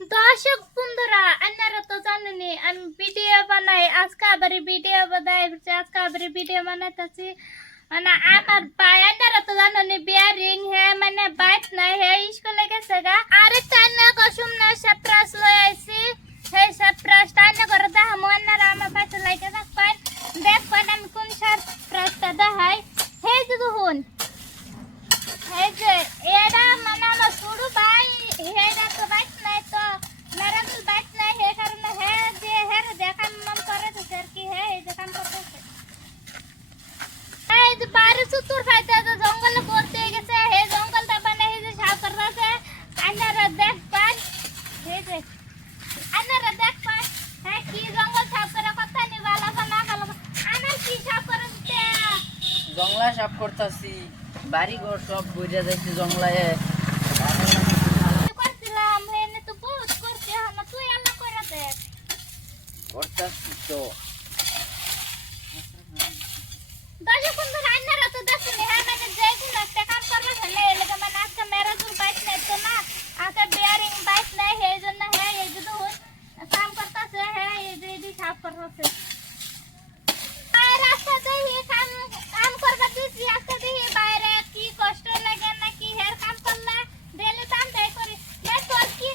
দর্শক বন্ধুরা আপনারা তো জানেনই আমি ভিডিও বানাই আজকে আবার ভিডিও বানাই আজকে আবার ভিডিও বানাইতেছি মানে আমার ভাই আপনারা তো জানেনই বিয়ারিং হে মানে বাইক নাই হে স্কুলে গেছে গা আরে তাইনা কসুম না সাপ্রাস লই আইছি হে সাপ্রাস তাইনা করে দেখা মন্নারা আমার পাশে লাইকে থাকবেন দেখবেন আমি কোন সাপ্রাসটা দেখাই হে যদি হুন হে যে এরা মানে আমার ছোট ভাই হেরা তো বাইক নাই তো मेरा तो बाइक नहीं है कारण है जे है देखा मन करे तो सर की है ये काम करते है ये बारिश उतर फायदा तो जंगल बोलते गेছে हे जंगल ता बने हे साफ कर रहा है अंदर देख पान हे देख अंदर देख पान है की जंगल साफ करे কথা নি वाला बना गलो আনার কি সাফ করতে জংলা সাফ করতাছি বাড়ি ঘর সব বইরা যাইছে জংলায় করছিলাম এনে তো বহুত করতে हम তুই আল্লাহ করে দে করতাছি তো দাজু কোন রান্নারা তো দেখুনি হ্যাঁ মানে যে কোন একটা কাম করবে তাহলে এলাকা মানে আজকে মেরা দূর বাইক নাই তো না আজকে বিয়ারিং বাইক নাই এই জন্য হ্যাঁ এই যে তো কাম করতেছে হ্যাঁ এই যে দি সাফ করতেছে আর রাস্তাতে হি কাম করবে তুই রাস্তাতে হি বাইরে কি কষ্ট লাগে না কি হের কাম করলে ডেলি কাম দেই করি না তোর কি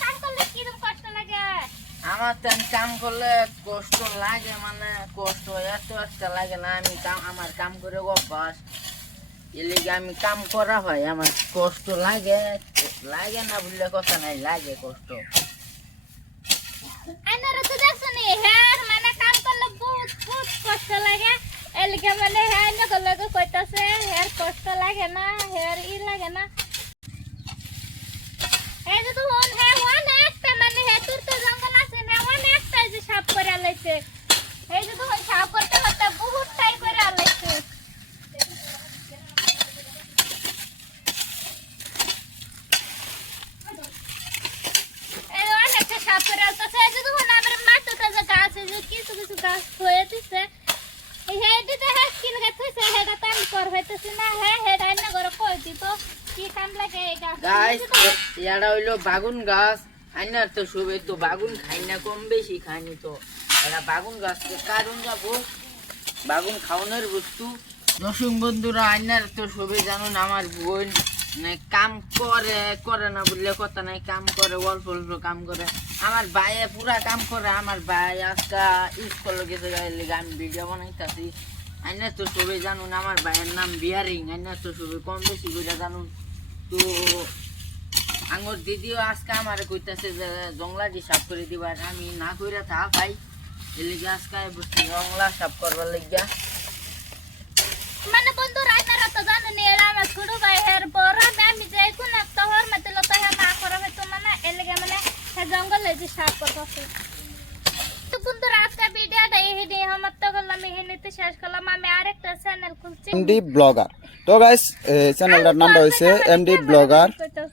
কাম করলে কি কষ্ট লাগে আমার তো কাম করলে কষ্ট লাগে মানে কষ্ট এত একটা লাগে না আমি আমার কাম করে অভ্যাস এর লিগে আমি কাম করা হয় আমার কষ্ট লাগে লাগে না বললে কথা নাই লাগে কষ্ট আনারা তো দেখছনি হেয়ার মানে কাম করলে বহুত বহুত কষ্ট লাগে এলকে মানে হেয়ার না করলে তো কইতাছে হেয়ার কষ্ট লাগে না হেয়ার ই লাগে না এই যে তো হন হে ওয়ান একটা মানে হে তোর তো জঙ্গল আছে না ওয়ান একটা যে সাফ করে আলাইছে এই যে তো সাফ করতে করতে বহুত টাই করে আলাইছে এই ওয়ান একটা সাফ করে আলতাছে এই যে তো না আমার মাঠটা যে গাছ আছে যে কিছু কিছু গাছ হয়ে দিছে হে দিতে হে কি লাগে থইছে হেটা তাম কর হইতেছে না হে হেটা না করে কই দিত কি কাম লাগে এই গাছ গাছ ইয়াটা হইলো বাগুন গাছ আইনার তো সবে তো বাগুন খাই না কম বেশি খাইনি তো এটা বাগুন গাছ কারণ যাবো বাগুন খাওয়ানোর বস্তু দর্শক বন্ধুরা আইনার তো সবে জানুন আমার বোন মানে কাম করে না বললে কথা নাই কাম করে অল্প অল্প কাম করে আমার ভাইয়ে পুরা কাম করে আমার ভাই আজকা স্কুল গেছে গাইলে আমি ভিডিও বানাইতেছি আইনার তো সবে জানুন আমার ভাইয়ের নাম বিয়ারিং আইনার তো সবে কম বেশি করে জানুন তো আঙ্গুর দিদিও আজকে আমার কইতাছে যে জংলাটি সাফ করে দিবার আমি না কইরা থা ভাই এর লিগে আজকে বসে জংলা সাফ করবার লাগিয়া মানে বন্ধু রান্নারা তো জানেন এরা আমার ছোট ভাই হের বড় আমি যাই কোন একটা হর মতে লতা হে না করা হয়তো মানে এলাকা মানে হে জঙ্গলে যে সাফ করতেছে তো বন্ধু আজকে ভিডিওটা এই দিয়ে সমাপ্ত করলাম এই নিতে শেষ করলাম আমি আরেকটা চ্যানেল খুলছি এমডি ব্লগার। তো গাইস চ্যানেলটার নামটা হইছে এমডি ব্লগার।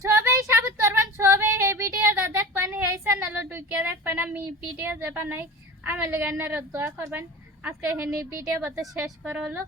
সবাই সাবস্ক্রাইব করবেন সবাই এই ভিডিওটা দেখবেন এই চ্যানেলে ঢুকে দেখবেন আমি ভিডিও যে বানাই আমার লাগি আপনারা দোয়া করবেন আজকে এই ভিডিও বলতে শেষ করা হলো।